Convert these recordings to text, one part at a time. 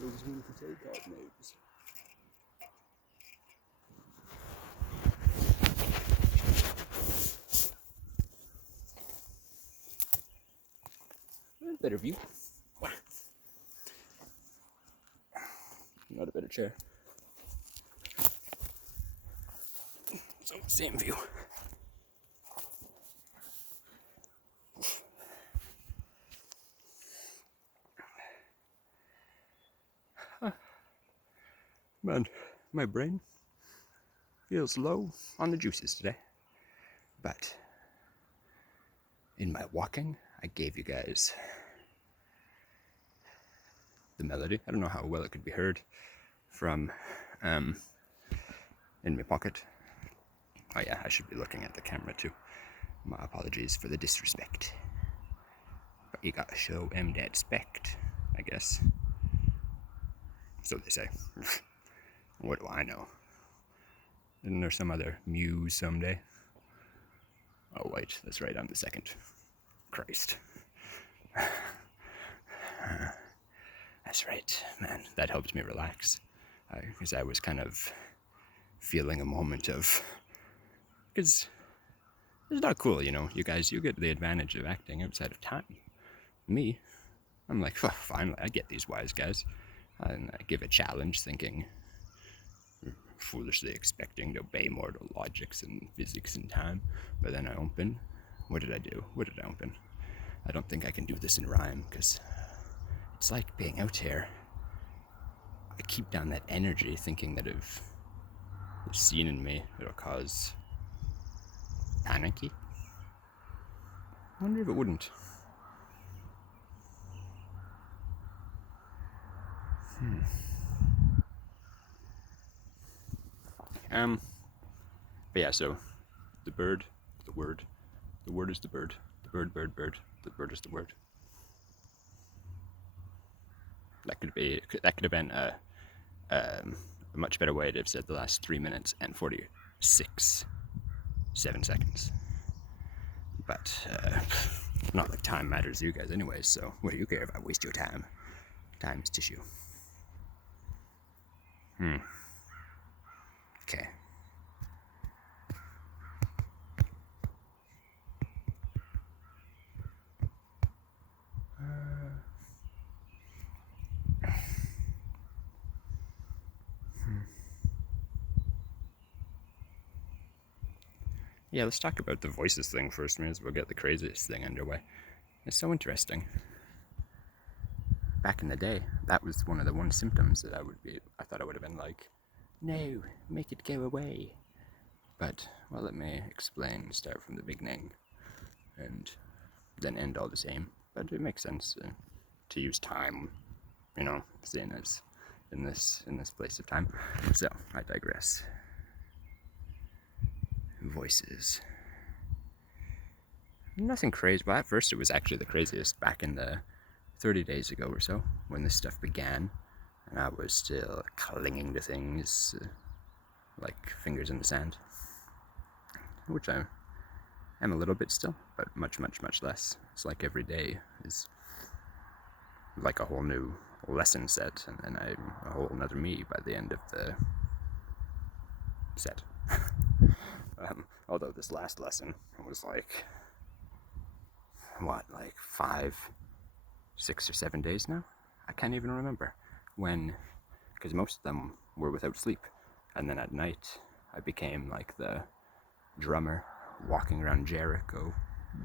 Those wonderful takeout names. Better view. Not a better chair. So, same view. Man, my brain feels low on the juices today. But in my walking, I gave you guys the melody. I don't know how well it could be heard from in my pocket. Oh yeah, I should be looking at the camera too. My apologies for the disrespect. But you gotta show em that respect, I guess. So they say. What do I know? Isn't there some other muse someday? Oh wait, that's right, I'm the second. Christ. That's right, man. That helped me relax. Because I was kind of feeling a moment of... Because it's not cool, you know. You guys, you get the advantage of acting outside of time. Me, I'm like, oh, finally, I get these wise guys. And I give a challenge thinking, foolishly expecting to obey mortal logics and physics and time. But then I open. What did I do? What did I open? I don't think I can do this in rhyme, because it's like being out here. I keep down that energy thinking that if the scene in me, it'll cause panicky. I wonder if it wouldn't. But yeah, so the bird, the word is the bird, the bird, the bird is the word. That could have been a much better way to have said the last 3 minutes and 7 seconds. But not like time matters to you guys anyways, so what do you care if I waste your time? Time is tissue. Okay. Yeah, let's talk about the voices thing first. May as well get the craziest thing underway. It's so interesting. Back in the day, that was one of the symptoms that I thought I would have been like, no, make it go away. But, well, let me explain, start from the beginning, and then end all the same. But it makes sense to use time, you know, seeing as in this place of time. So, I digress. Voices. Nothing crazy, but at first it was actually the craziest back in the 30 days ago or so, when this stuff began, and I was still clinging to things like fingers in the sand, which I am a little bit still, but much, much, much less. It's like every day is like a whole new lesson set, and then I'm a whole another me by the end of the set. Although this last lesson was like, what, like 5, 6 or 7 days now? I can't even remember when, because most of them were without sleep. And then at night, I became like the drummer walking around Jericho,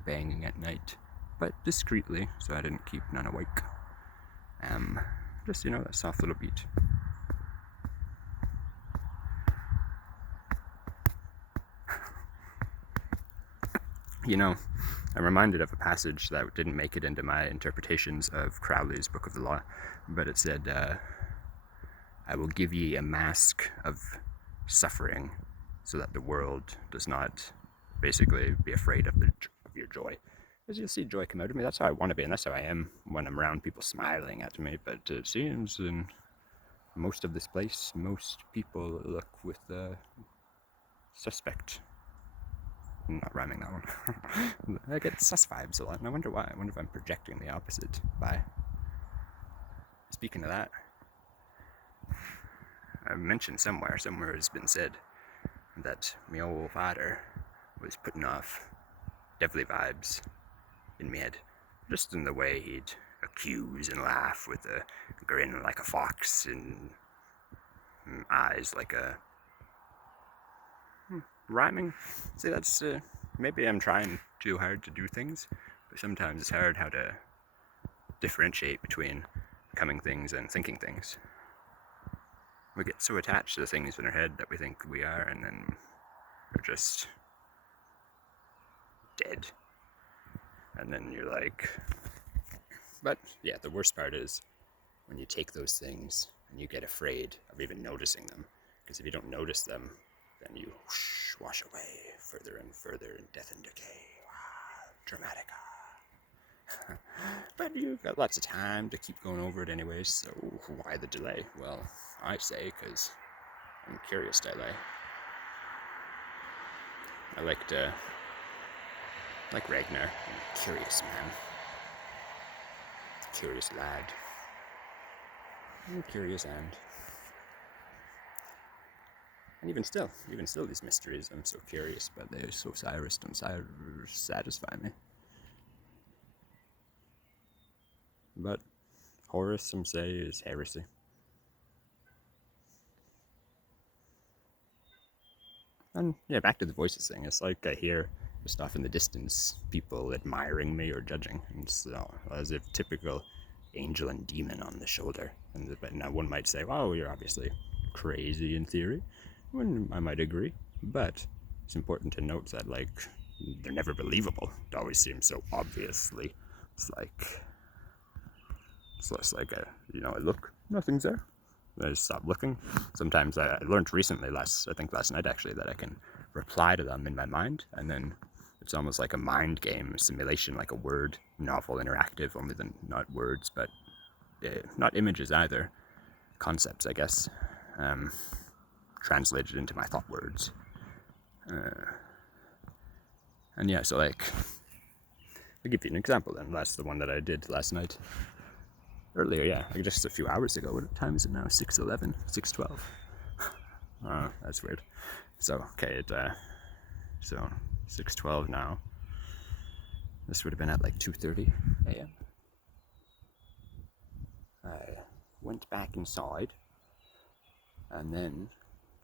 banging at night, but discreetly, so I didn't keep none awake. Just, you know, that soft little beat. You know, I'm reminded of a passage that didn't make it into my interpretations of Crowley's Book of the Law, but it said, I will give ye a mask of suffering so that the world does not basically be afraid of your joy. Because you'll see joy come out of me. That's how I want to be, and that's how I am when I'm around people smiling at me. But it seems in most of this place, most people look with suspect. I'm not rhyming that one. I get sus vibes a lot, and I wonder why. I wonder if I'm projecting the opposite by... Speaking of that, I mentioned somewhere has been said that my old father was putting off devilly vibes in me head, just in the way he'd accuse and laugh with a grin like a fox and eyes like a rhyming. See, that's maybe I'm trying too hard to do things, but sometimes it's hard how to differentiate between becoming things and thinking things. We get so attached to the things in our head that we think we are, and then we're just dead. And then you're like, but yeah, the worst part is when you take those things and you get afraid of even noticing them, because if you don't notice them, then you wash away further and further in death and decay. Wow, dramatic. But you've got lots of time to keep going over it anyways, so why the delay? Well, I say because I'm curious delay. I like Ragnar. I'm a curious man. Curious lad. I'm curious and even still, these mysteries, I'm so curious, but they're so don't satisfy me. But Horus, some say, is heresy. And yeah, back to the voices thing. It's like I hear just off in the distance people admiring me or judging, and so as if typical angel and demon on the shoulder. And but now one might say, "Well, you're obviously crazy in theory." When I might agree, but it's important to note that like they're never believable. It always seems so obviously. It's less like I look, nothing's there. I just stop looking. Sometimes I learned recently, last night actually, that I can reply to them in my mind, and then it's almost like a mind game, a simulation, like a word novel, interactive, only than not words, but not images either, concepts, I guess, translated into my thought words. And yeah, so like, I'll give you an example then. That's the one that I did last night. Earlier, yeah, like just a few hours ago. What time is it now? 6:11, 6:12. Oh, that's weird. So, okay, so 6:12 now. This would have been at like 2:30 a.m. I went back inside, and then,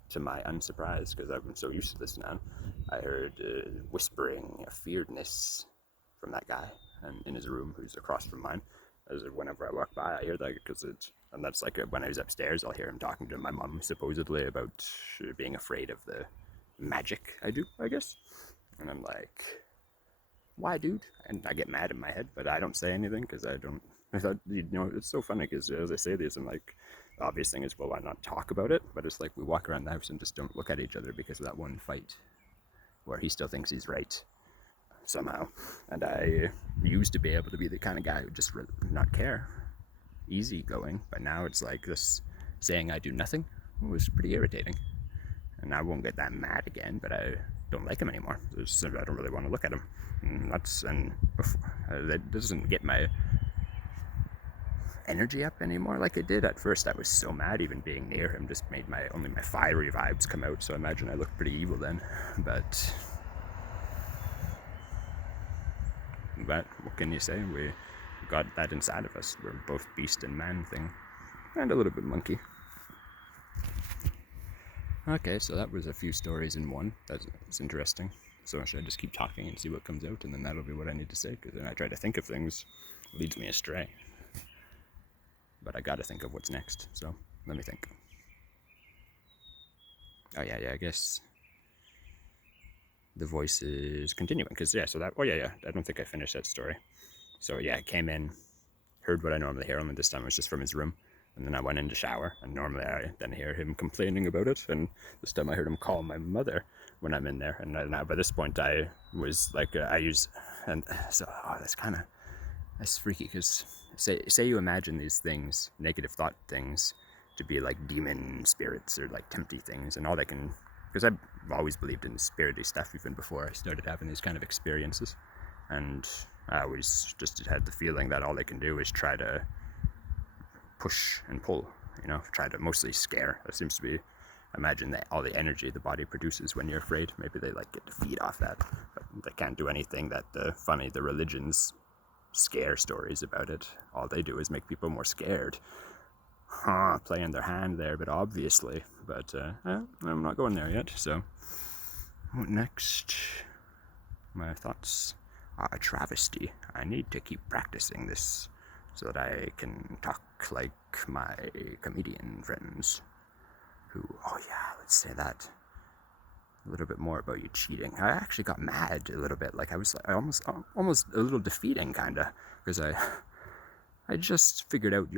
to my unsurprise, because I've been so used to this now, I heard whispering, a fearedness from that guy, and in his room, who's across from mine. As whenever I walk by, I hear that and that's like when I was upstairs, I'll hear him talking to my mum supposedly about being afraid of the magic I do, I guess. And I'm like, why, dude? And I get mad in my head, but I don't say anything because I thought, it's so funny because as I say these, I'm like, the obvious thing is, well, why not talk about it? But it's like we walk around the house and just don't look at each other because of that one fight where he still thinks he's right. Somehow, and I used to be able to be the kind of guy who just not care, easy going, but now it's like this saying I do nothing was pretty irritating, and I won't get that mad again, but I don't like him anymore. I don't really want to look at him, and that doesn't get my energy up anymore like it did at first. I was so mad even being near him just made only my fiery vibes come out, so I imagine I looked pretty evil then, but what can you say? We got that inside of us. We're both beast and man thing, and a little bit monkey. Okay, so that was a few stories in one. That's interesting. So should I just keep talking and see what comes out, and then that'll be what I need to say? Because then I try to think of things, leads me astray. But I gotta think of what's next. So let me think. Oh yeah, I guess the voice is continuing, because I don't think I finished that story. So yeah, I came in, heard what I normally hear, only this time it was just from his room, and then I went in to shower, and normally I then hear him complaining about it, and this time I heard him call my mother when I'm in there, and now by this point I was like, that's freaky, because say you imagine these things, negative thought things, to be like demon spirits or like tempty things, and all they can, because I've always believed in spirity stuff even before I started having these kind of experiences, and I always just had the feeling that all they can do is try to push and pull try to mostly scare. It seems to be, imagine that all the energy the body produces when you're afraid, maybe they like get to feed off that, but they can't do anything that the religions scare stories about it. All they do is make people more scared. Playing their hand there, but obviously. But I'm not going there yet, so what next? My thoughts are a travesty. I need to keep practicing this so that I can talk like my comedian friends who, oh yeah, let's say that. A little bit more about you cheating. I actually got mad a little bit. Like I was almost a little defeating, kinda, because I just figured out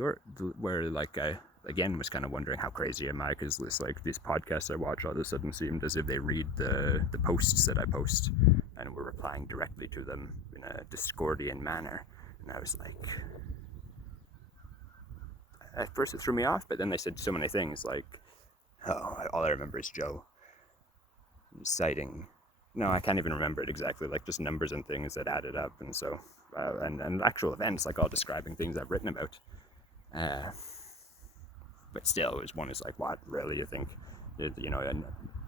where like I again was kind of wondering how crazy am I, because this like these podcasts I watch all of a sudden seemed as if they read the posts that I post and were replying directly to them in a Discordian manner, and I was like, at first it threw me off, but then they said so many things like, oh, all I remember is Joe citing, no, I can't even remember it exactly, like just numbers and things that added up, and so and actual events, like all describing things I've written about, but still, one is like, what, really, you think, and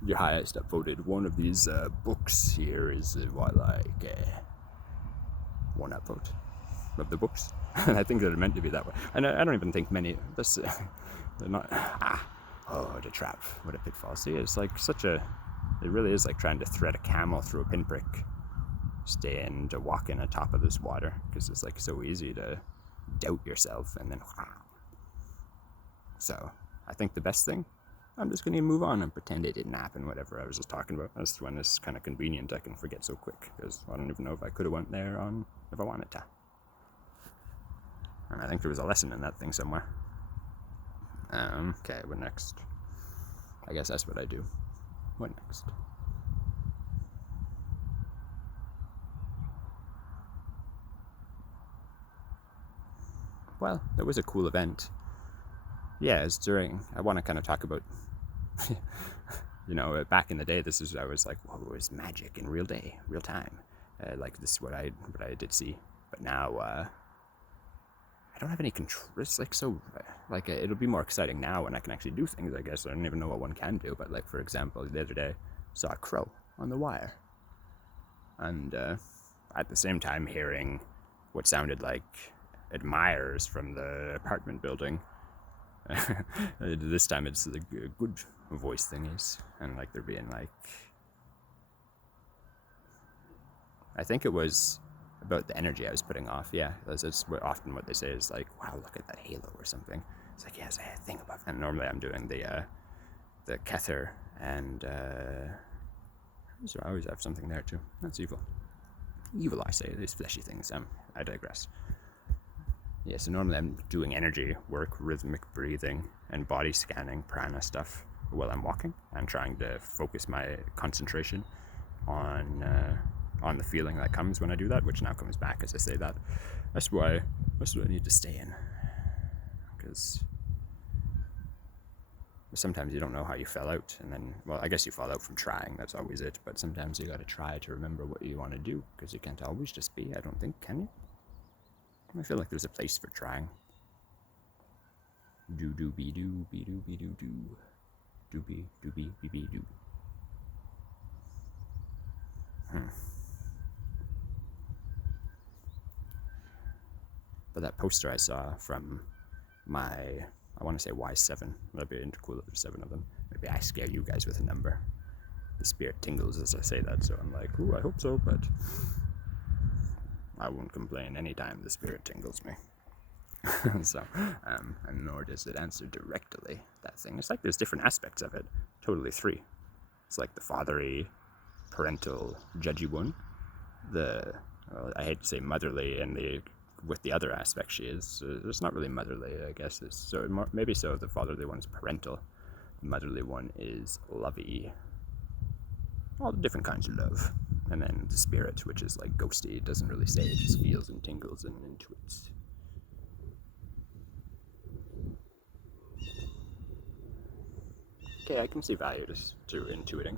your highest upvoted one of these books here is what, like one upvote of the books. And I think they're meant to be that way, and I don't even think many, they're not, the trap, what a pitfall. See, it's like it really is like trying to thread a camel through a pinprick, staying to walk in atop of this water, because it's like so easy to doubt yourself, and then so I think the best thing, I'm just going to move on and pretend it didn't happen, whatever I was just talking about. That's when it's kind of convenient, I can forget so quick, because I don't even know if I could have went there if I wanted to. And I think there was a lesson in that thing somewhere. Okay, what next? I guess that's what I do. What next? Well, there was a cool event. Yeah, it's I want to kind of talk about, back in the day, I was like, whoa, it was magic in real time. Like this is what I did see. But now, I don't have any control. It's like so, like it'll be more exciting now when I can actually do things, I guess. I don't even know what one can do, but like, for example, the other day, saw a crow on the wire. And at the same time hearing what sounded like admirers from the apartment building. This time it's the good voice thingies, and like they're being like, I think it was about the energy I was putting off. Yeah, that's often what they say is like, wow, look at that halo or something. It's like, yeah, it's a thing above. And normally I'm doing the Kether, and so I always have something there too. That's evil. Evil, I say, these fleshy things. I digress. Yeah, so normally I'm doing energy work, rhythmic breathing, and body scanning, prana stuff while I'm walking, and trying to focus my concentration on the feeling that comes when I do that, which now comes back as I say that. That's what I need to stay in, because sometimes you don't know how you fell out, and then, well, I guess you fall out from trying, that's always it, but sometimes you gotta try to remember what you want to do, because you can't always just be, I don't think, can you? I feel like there's a place for trying. Do be do be do be do do do be do be be be do. But that poster I saw from my, I want to say Y7, that'd be cool if there's 7 of them. Maybe I scare you guys with a number. The spirit tingles as I say that, so I'm like, ooh, I hope so, but I won't complain anytime the spirit tingles me. So, and nor does it answer directly, that thing. It's like there's different aspects of it, totally 3. It's like the fathery, parental, judgy one. I hate to say motherly, and with the other aspect she is. It's not really motherly, I guess. Maybe so. The fatherly one is parental. The motherly one is lovey. All the different kinds of love. And then the spirit, which is like ghosty, it doesn't really say, it just feels and tingles and intuits. Okay, I can see value to intuiting.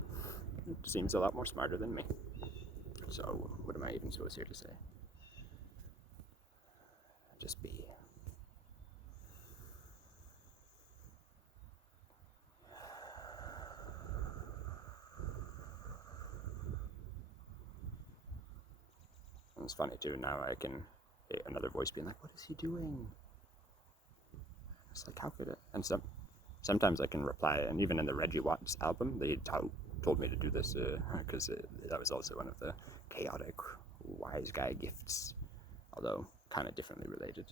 It seems a lot more smarter than me. So, what am I even supposed here to say? Just be. it's funny too. Now I can hear another voice being like, "What is he doing?" It's like, how could it? And sometimes I can reply, and even in the Reggie Watts album, they told me to do this because that was also one of the chaotic wise guy gifts, although kind of differently related.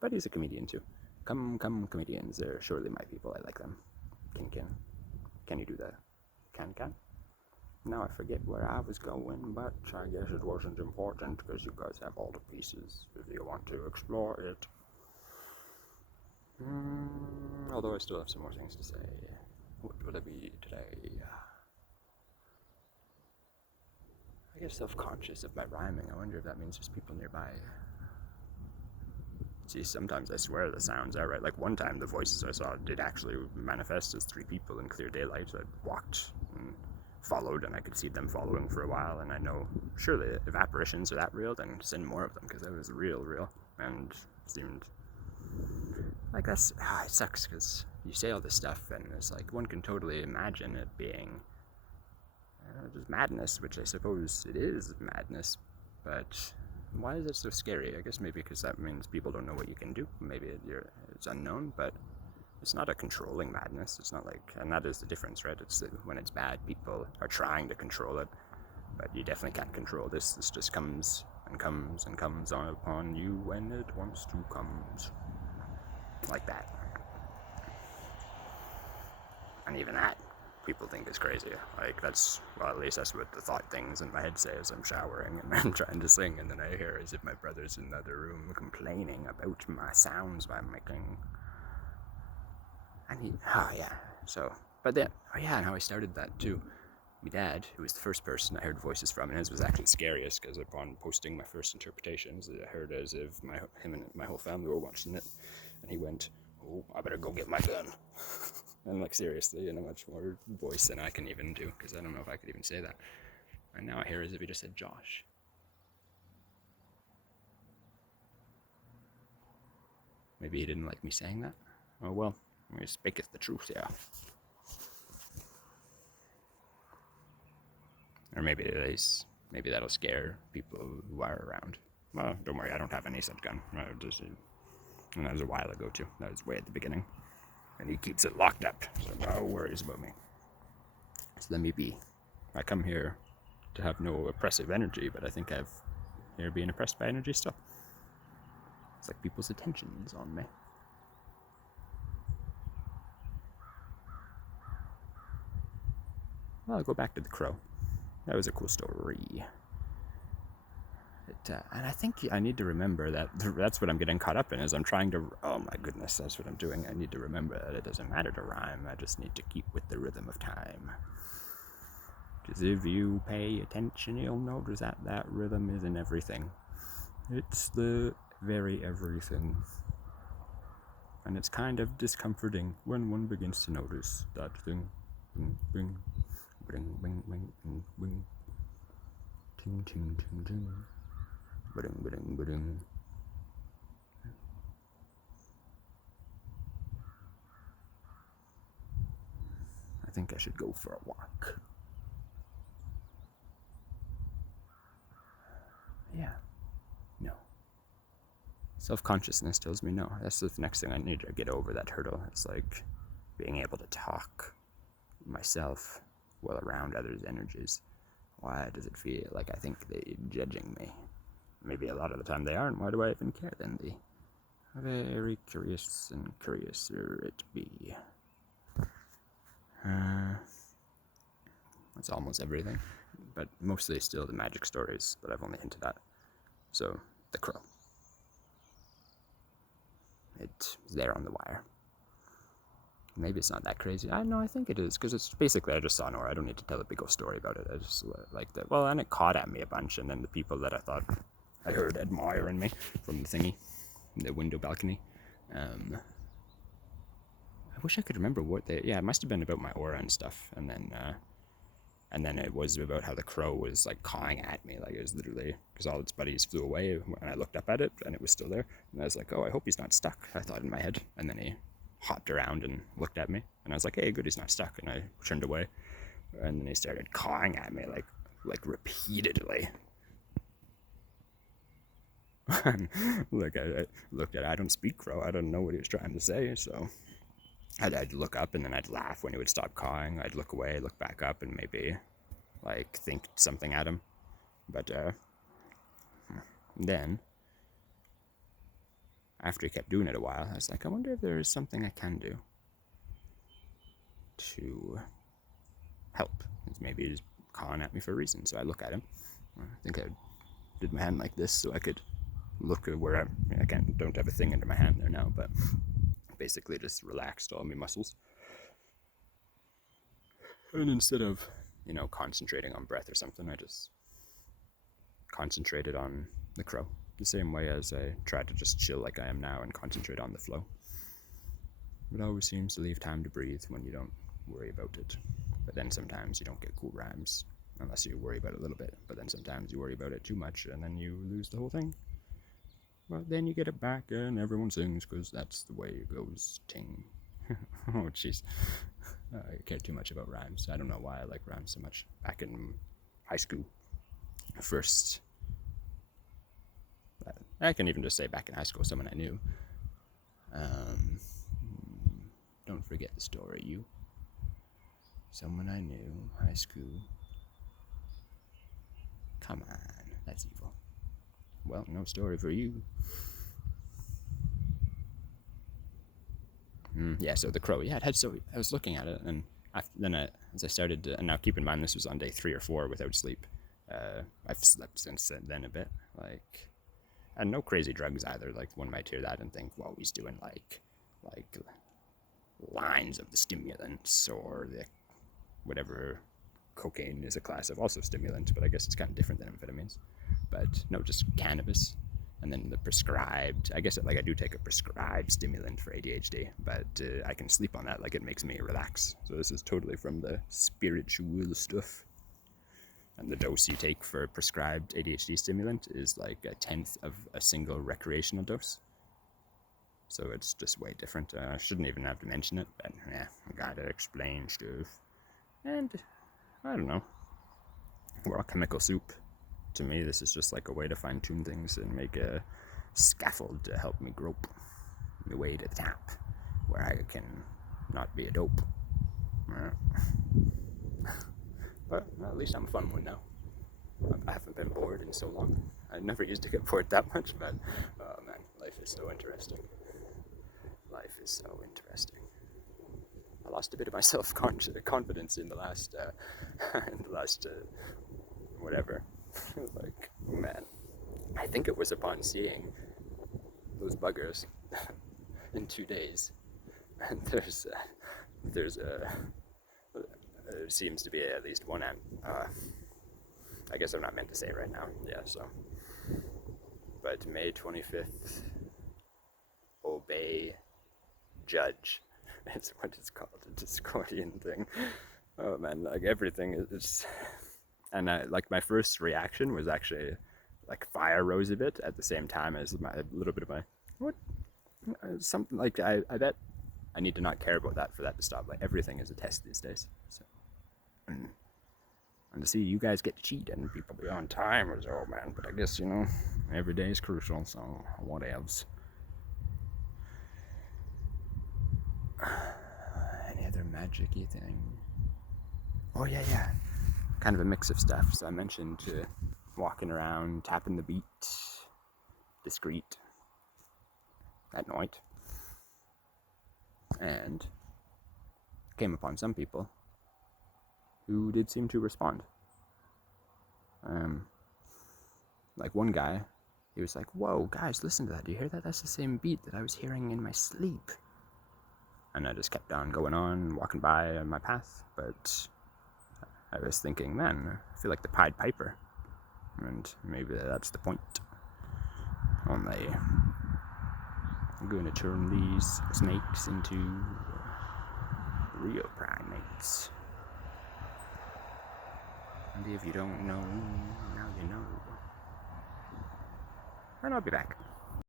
But he's a comedian too. Come, comedians, they're surely my people. I like them. Can you do that? Can? Now I forget where I was going, but I guess it wasn't important because you guys have all the pieces if you want to explore it. Although I still have some more things to say. What will it be today? I get self-conscious of my rhyming. I wonder if that means there's people nearby. See, sometimes I swear the sounds outright. Like one time the voices I saw did actually manifest as 3 people in clear daylight. I walked and followed, and I could see them following for a while, and I know surely if apparitions are that real, then send more of them, because that was real, and seemed like it sucks, because you say all this stuff, and it's like one can totally imagine it being just madness, which I suppose it is madness, but why is it so scary? I guess maybe because that means people don't know what you can do. Maybe it's unknown, but it's not a controlling madness. It's not like, and that is the difference, right? It's when it's bad, people are trying to control it, but you definitely can't control this. This just comes and comes and comes on upon you when it wants to comes. Like that. And even that, people think is crazy. Like that's, well, at least that's what the thought things in my head say as I'm showering and I'm trying to sing, and then I hear as if my brother's in the other room complaining about my sounds I'm making. And and how I started that too. My dad, who was the first person I heard voices from, and his was actually scariest, because upon posting my first interpretations, I heard as if him and my whole family were watching it, and he went, "Oh, I better go get my gun." And like seriously, in a much more voice than I can even do, because I don't know if I could even say that. And now I hear as if he just said Josh. Maybe he didn't like me saying that. Oh well, he speaketh the truth, yeah. Or maybe that'll scare people who are around. Well, don't worry, I don't have any such gun. And that was a while ago too. That was way at the beginning. And he keeps it locked up, so no worries about me. So let me be. I come here to have no oppressive energy, but I think I've here being oppressed by energy still. It's like people's attention is on me. Well, I'll go back to the crow. That was a cool story. And I think I need to remember that that's what I'm getting caught up in, is I'm trying to, oh my goodness, that's what I'm doing. I need to remember that it doesn't matter to rhyme. I just need to keep with the rhythm of time. Because if you pay attention, you'll notice that rhythm is in everything. It's the very everything. And it's kind of discomforting when one begins to notice that thing. Bing, bing, bing, bing, bing, bing, bing. Ting, ting, ting, ting. Ba-ding, ba-ding, ba-ding. I think I should go for a walk. Yeah. No. Self-consciousness tells me no. That's the next thing I need to get over, that hurdle. It's like being able to talk myself while around others' energies. Why does it feel like I think they're judging me? Maybe a lot of the time they aren't. Why do I even care then? Very curious and curiouser it be. That's almost everything, but mostly still the magic stories that I've only hinted at. So, the crow. It's there on the wire. Maybe it's not that crazy. I think it is, because it's basically, I just saw Nora. I don't need to tell a big old story about it. I just like that. Well, and it caught at me a bunch, and then the people that I thought I heard admiring me from the thingy, the window balcony. I wish I could remember what they. Yeah, it must have been about my aura and stuff, and then it was about how the crow was like cawing at me, like it was literally because all its buddies flew away when I looked up at it, and it was still there. And I was like, oh, I hope he's not stuck. I thought in my head, and then he hopped around and looked at me, and I was like, hey, good, he's not stuck. And I turned away, and then he started cawing at me like repeatedly. Look, I looked at it. I don't speak crow. I don't know what he was trying to say, so I'd look up and then I'd laugh when he would stop cawing. I'd look away, look back up, and maybe like think something at him. But then after he kept doing it a while, I was like, I wonder if there is something I can do to help. Maybe he's cawing at me for a reason. So I look at him. I think I did my hand like this so I could look at where I don't have a thing under my hand there now, but basically just relaxed all my muscles. And instead of, concentrating on breath or something, I just concentrated on the crow. The same way as I tried to just chill like I am now and concentrate on the flow. It always seems to leave time to breathe when you don't worry about it. But then sometimes you don't get cool rhymes unless you worry about it a little bit. But then sometimes you worry about it too much and then you lose the whole thing. But then you get it back and everyone sings because that's the way it goes. Ting. Oh, jeez. I care too much about rhymes. I don't know why I like rhymes so much. Back in high school, first, I can even just say back in high school, someone I knew. Don't forget the story, you. Someone I knew, high school. Come on, that's evil. Well, no story for you. Yeah, so the crow. Yeah, I was looking at it, and as I started to, and now keep in mind this was on day 3 or 4 without sleep. I've slept since then a bit, and no crazy drugs either. Like one might hear that and think, well, he's doing like lines of the stimulants or the whatever. Cocaine is a class of also stimulant, but I guess it's kind of different than amphetamines. But no, just cannabis. And then the prescribed, I guess I do take a prescribed stimulant for ADHD, but I can sleep on that, it makes me relax. So this is totally from the spiritual stuff. And the dose you take for prescribed ADHD stimulant is like 1/10 of a single recreational dose. So it's just way different. I shouldn't even have to mention it, but yeah, I gotta explain stuff. And I don't know. We're all chemical soup. To me, this is just like a way to fine-tune things and make a scaffold to help me grope the way to the top, where I can not be a dope. But at least I'm a fun one now. I haven't been bored in so long. I never used to get bored that much, but oh man, life is so interesting. Life is so interesting. I lost a bit of my self-confidence in the last, whatever. Man, I think it was upon seeing those buggers in 2 days, and there seems to be at least one I guess I'm not meant to say it right now. Yeah, so. But May 25th, obey, judge. It's what it's called, a Discordian thing. Oh man, everything is. And my first reaction was actually fire rose a bit at the same time as a little bit of my what something I bet I need to not care about that for that to stop. Everything is a test these days. So and to see you guys get to cheat and people be on time is man. But I guess every day is crucial. So what else? Any other magic-y thing? Oh yeah. Kind of a mix of stuff. So I mentioned walking around, tapping the beat, discreet, at night, and came upon some people who did seem to respond. One guy, he was like, "Whoa, guys, listen to that! Do you hear that? That's the same beat that I was hearing in my sleep." And I just kept on going on, walking by on my path, but I was thinking, man, I feel like the Pied Piper, and maybe that's the point. Only I'm going to turn these snakes into real primates. And if you don't know, now you know. And I'll be back.